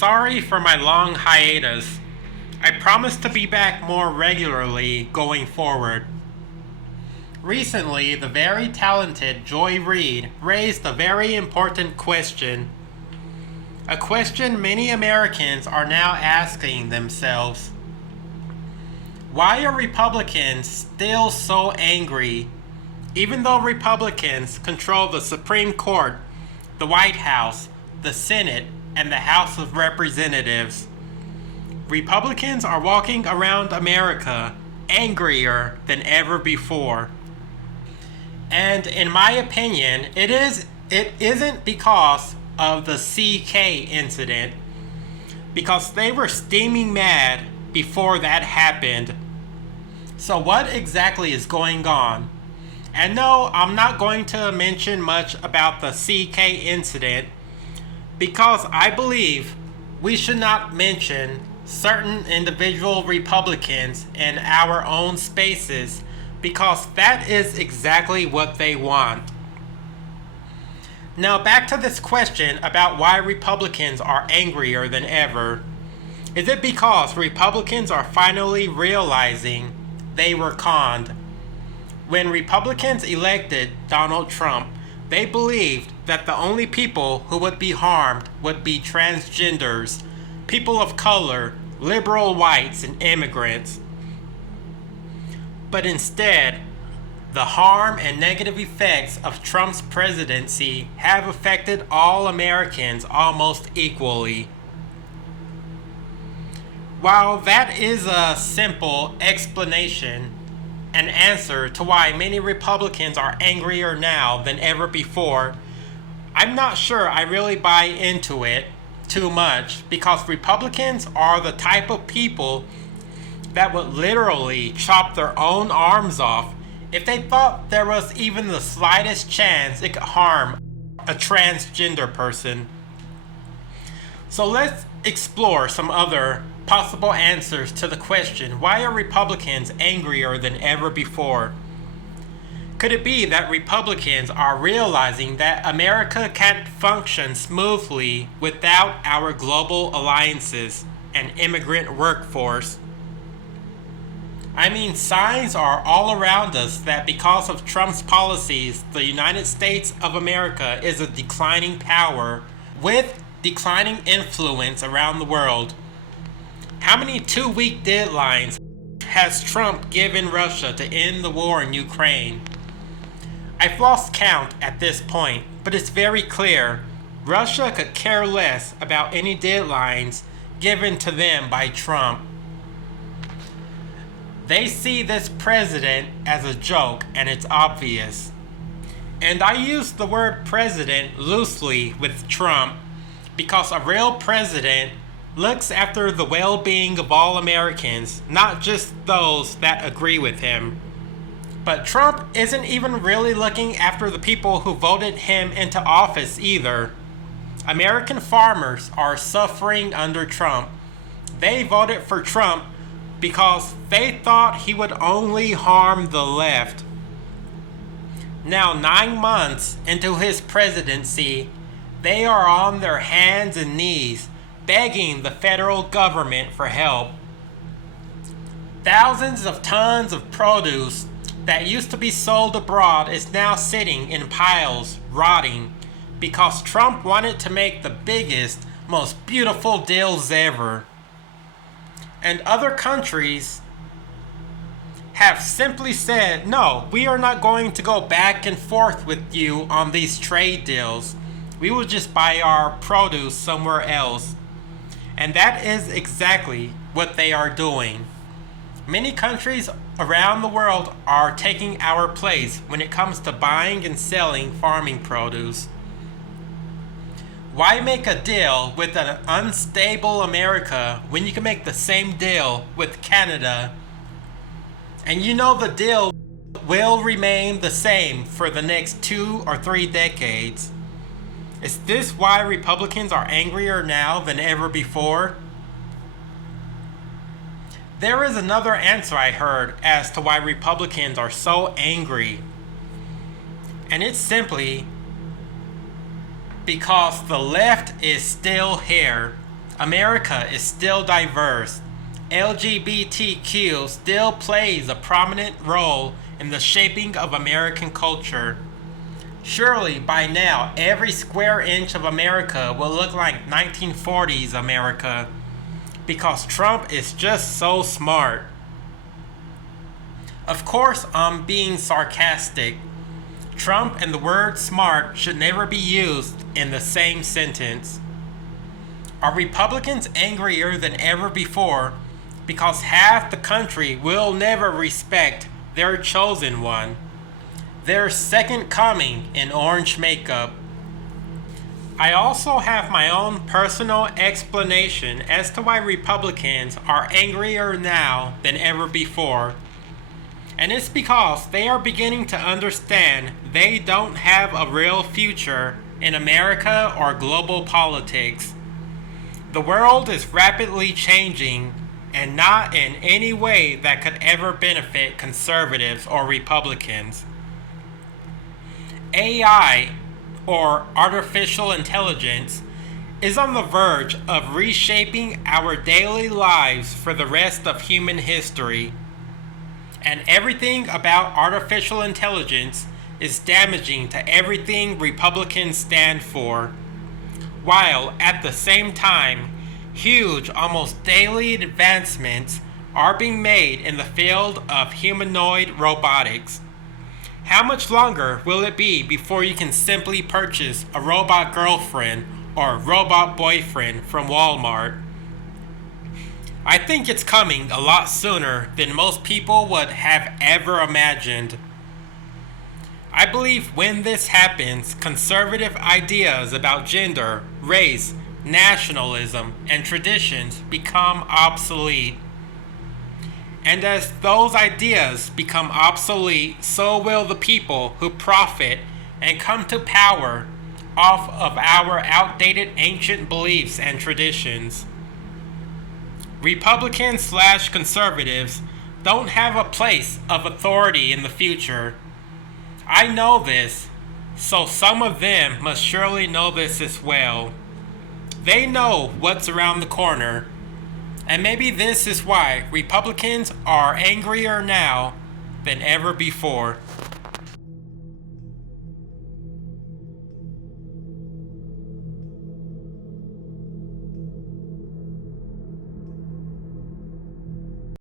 Sorry for my long hiatus. I promise to be back more regularly going forward. Recently, the very talented Joy Reid raised a very important question. A question many Americans are now asking themselves. Why are Republicans still so angry, even though Republicans control the Supreme Court, the White House, the Senate, and the House of Representatives? Republicans are walking around America angrier than ever before. And in my opinion, it isn't because of the CK incident, because they were steaming mad before that happened. So what exactly is going on? And no, I'm not going to mention much about the CK incident, because I believe we should not mention certain individual Republicans in our own spaces, because that is exactly what they want. Now back to this question about why Republicans are angrier than ever. Is it because Republicans are finally realizing they were conned? When Republicans elected Donald Trump, they believed that the only people who would be harmed would be transgenders, people of color, liberal whites, and immigrants. But instead, the harm and negative effects of Trump's presidency have affected all Americans almost equally. While that is a simple explanation and answer to why many Republicans are angrier now than ever before, I'm not sure I really buy into it too much, because Republicans are the type of people that would literally chop their own arms off if they thought there was even the slightest chance it could harm a transgender person. So let's explore some other possible answers to the question, why are Republicans angrier than ever before? Could it be that Republicans are realizing that America can't function smoothly without our global alliances and immigrant workforce? I mean, signs are all around us that because of Trump's policies, the United States of America is a declining power with declining influence around the world. How many 2-week deadlines has Trump given Russia to end the war in Ukraine? I've lost count at this point, but it's very clear Russia could care less about any deadlines given to them by Trump. They see this president as a joke, and it's obvious. And I use the word president loosely with Trump because a real president looks after the well-being of all Americans, not just those that agree with him. But Trump isn't even really looking after the people who voted him into office either. American farmers are suffering under Trump. They voted for Trump because they thought he would only harm the left. Now, 9 months into his presidency, they are on their hands and knees begging the federal government for help. Thousands of tons of produce that used to be sold abroad is now sitting in piles, rotting, because Trump wanted to make the biggest, most beautiful deals ever. And other countries have simply said, no, we are not going to go back and forth with you on these trade deals. We will just buy our produce somewhere else. And that is exactly what they are doing. Many countries around the world are taking our place when it comes to buying and selling farming produce. Why make a deal with an unstable America when you can make the same deal with Canada? And you know the deal will remain the same for the next 2 or 3 decades. Is this why Republicans are angrier now than ever before? There is another answer I heard as to why Republicans are so angry. And it's simply because the left is still here. America is still diverse. LGBTQ still plays a prominent role in the shaping of American culture. Surely by now every square inch of America will look like 1940s America because Trump is just so smart. Of course, I'm being sarcastic. Trump and the word smart should never be used in the same sentence. Are Republicans angrier than ever before because half the country will never respect their chosen one, their second coming in orange makeup? I also have my own personal explanation as to why Republicans are angrier now than ever before. And it's because they are beginning to understand they don't have a real future in America or global politics. The world is rapidly changing, and not in any way that could ever benefit conservatives or Republicans. AI, or artificial intelligence, is on the verge of reshaping our daily lives for the rest of human history. And everything about artificial intelligence is damaging to everything Republicans stand for, while at the same time, huge, almost daily advancements are being made in the field of humanoid robotics. How much longer will it be before you can simply purchase a robot girlfriend or robot boyfriend from Walmart? I think it's coming a lot sooner than most people would have ever imagined. I believe when this happens, conservative ideas about gender, race, nationalism, and traditions become obsolete. And as those ideas become obsolete, so will the people who profit and come to power off of our outdated ancient beliefs and traditions. Republicans/conservatives don't have a place of authority in the future. I know this, so some of them must surely know this as well. They know what's around the corner, and maybe this is why Republicans are angrier now than ever before.